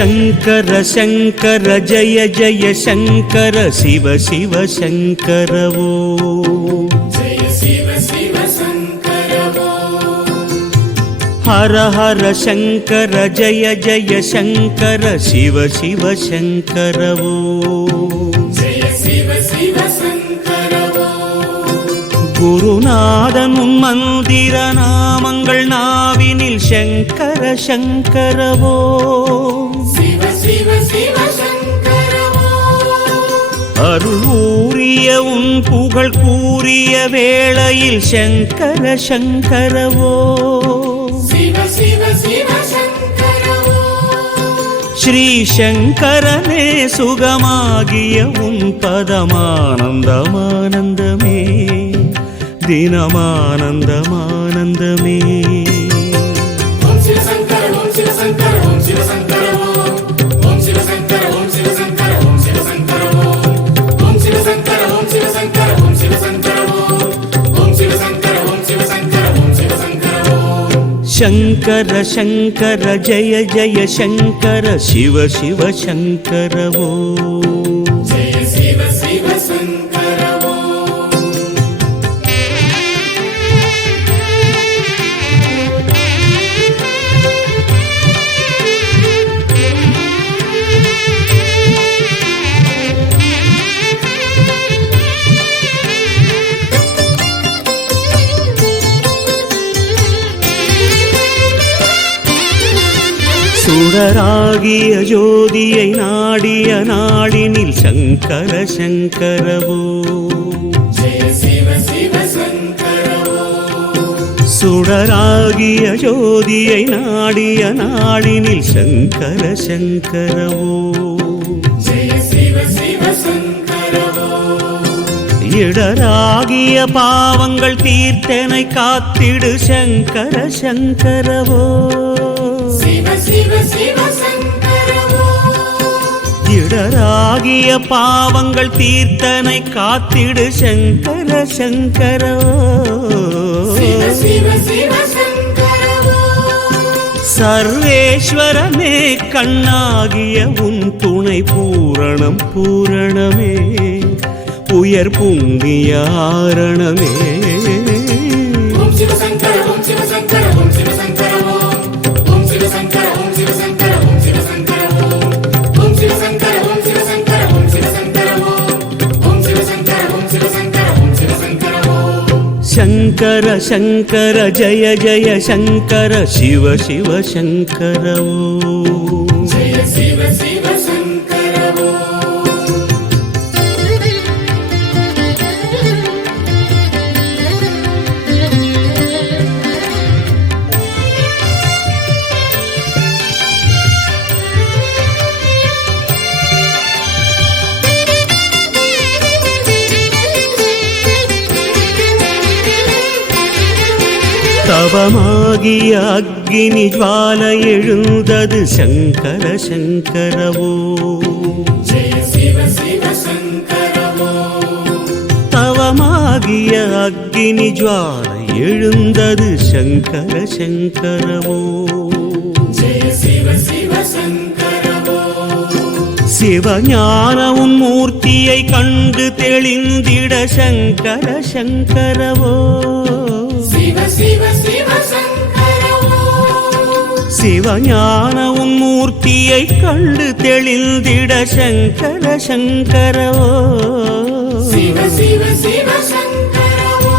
ಶಂಕರ ಶಂಕರ ಜಯ ಜಯ ಶಂಕರ ಶಿವ ಶಿವ ಶಂಕರವೋ ಜಯ ಶಿವ ಶಿವ ಶಂಕರವೋ ಹರ ಹರ ಶಂಕರ ಜಯ ಜಯ ಶಂಕರ ಶಿವ ಶಿವ ಶಂಕರವೋ ಜಯ ಶಿವ ಶಿವ ಶಂಕರವೋ குருநாதன் உன் மந்திர நாமங்கள் நாவினில் சங்கர சங்கரவோ ಶಿವ ಶಿವ ಶಿವ ಶಂಕರವೋ அருள் ஊறிய உன் புகழ் கூறிய வேளையில் சங்கர சங்கரவோ ಶಿವ ಶಿವ ಶಿವ ಶಂಕರವೋ ஸ்ரீ சங்கரனே சுகமாகிய உன் பதமானந்தமானந்தமே தினமானந்தமானந்தமே ಓಂ ಶಿವ ಶಂಕರ ಓಂ ಶಿವ ಶಂಕರ ಓಂ ಶಿವ ಶಂಕರ ಓಂ ಶಿವ ಶಂಕರ ಓಂ ಶಿವ ಶಂಕರ ಓಂ ಶಿವ ಶಂಕರ ಓಂ ಶಿವ ಶಂಕರ ಓಂ ಶಿವ ಶಂಕರ ಓಂ ಶಿವ ಶಂಕರ ಓಂ ಶಿವ ಶಂಕರ ಓಂ ಶಿವ ಶಂಕರ ಓಂ ಶಿವ ಶಂಕರ ಶಂಕರ ಶಂಕರ ಜಯ ಜಯ ಶಂಕರ ಶಿವ ಶಿವ ಶಂಕರವೋ ಜಯ ಶಿವ ಶಿವ ಶಂಕರವೋ சுடராகிய ஜோதியை நாடிய நாடினில் சங்கர சங்கரவோ ಜಯ ಶಿವ ಶಿವ ಶಂಕರವೋ சுடராகிய ஜோதியை நாடிய நாடினில் சங்கர சங்கரவோ ಜಯ ಶಿವ ಶಿವ ಶಂಕರವೋ இடராகிய பாவங்கள் தீர்த்தனை காத்திடு சங்கர சங்கரவோ ಶಿವ ಶಿವ ಶಿವ ಶಂಕರವೋ இடராகிய பாவங்கள் தீர்த்தனை காத்திடு சங்கர சங்கரவோ ಶಿವ ಶಿವ ಶಿವ ಶಂಕರವೋ சர்வேஸ்வரனே கண்ணாகிய உன் துணை பூரணம் பூரணமே உயர் புண்ணிய ஆரணமே ಓಂ ಶಿವ ಶಂಕರ ಓಂ ಶಿವ ಶಂಕರ ಓಂ ಶಿವ ಶಂಕರ ಓಂ ಶಿವ ಶಂಕರ ಓಂ ಶಿವ ಶಂಕರ ಓಂ ಶಿವ ಶಂಕರ ಓಂ ಶಿವ ಶಂಕರ ಓಂ ಶಿವ ಶಂಕರ ಓಂ ಶಿವ ಶಂಕರ ಓಂ ಶಿವ ಶಂಕರ ಓಂ ಶಿವ ಶಂಕರ ಓಂ ಶಿವ ಶಂಕರ ಶಂಕರ ಶಂಕರ ಜಯ ಜಯ ಶಂಕರ ಶಿವ ಶಿವ ಶಂಕರವೋ ಜಯ ಶಿವ ಶಿವ ಶಂಕರವೋ தவமாகிய அக்னி ஜுவால எழுந்தது சங்கர சங்கரவோ ಜಯ ಶಿವ ಶಿವ ಶಂಕರವೋ தவமாகிய அக்னி ஜுவால எழுந்தது சங்கர சங்கரவோ ಜಯ ಶಿವ ಶಿವ ಶಂಕರವೋ சிவஞான உன் மூர்த்தியை கண்டு தெளிந்திட சங்கர சங்கரவோ ಶಿವ ಶಿವ ಶಿವ ಶಂಕರವೋ சிவஞான உன் மூர்த்தியை கண்டு தெளிந்திட சங்கர சங்கரவோ ಶಿವ ಶಿವ ಶಿವ ಶಂಕರವೋ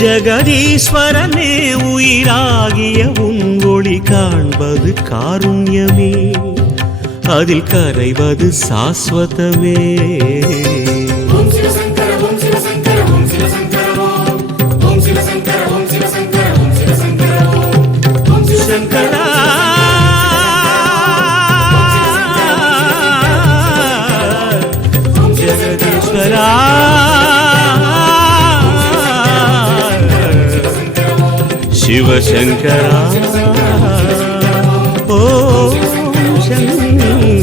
ஜெகதீஸ்வரனே உயிராகிய உன் ஒளி காண்பது காருண்யமே அதில் கரைவது சாஸ்வதமே ಓಂ ಶಿವ ಶಂಕರ ಓಂ ಶಿವ ಶಂಕರ ಓಂ ಶಿವ ಶಂಕರ ಓಂ ಶಿವ ಶಂಕರ ಓಂ ಶಿವ ಶಂಕರ ಓಂ ಶಿವ ಶಂಕರ ಓಂ ಶಿವ ಶಂಕರ ಜಗದೀಶ್ವರ ಶಿವಶಂಕರ ಓಂ ಶಂಕರ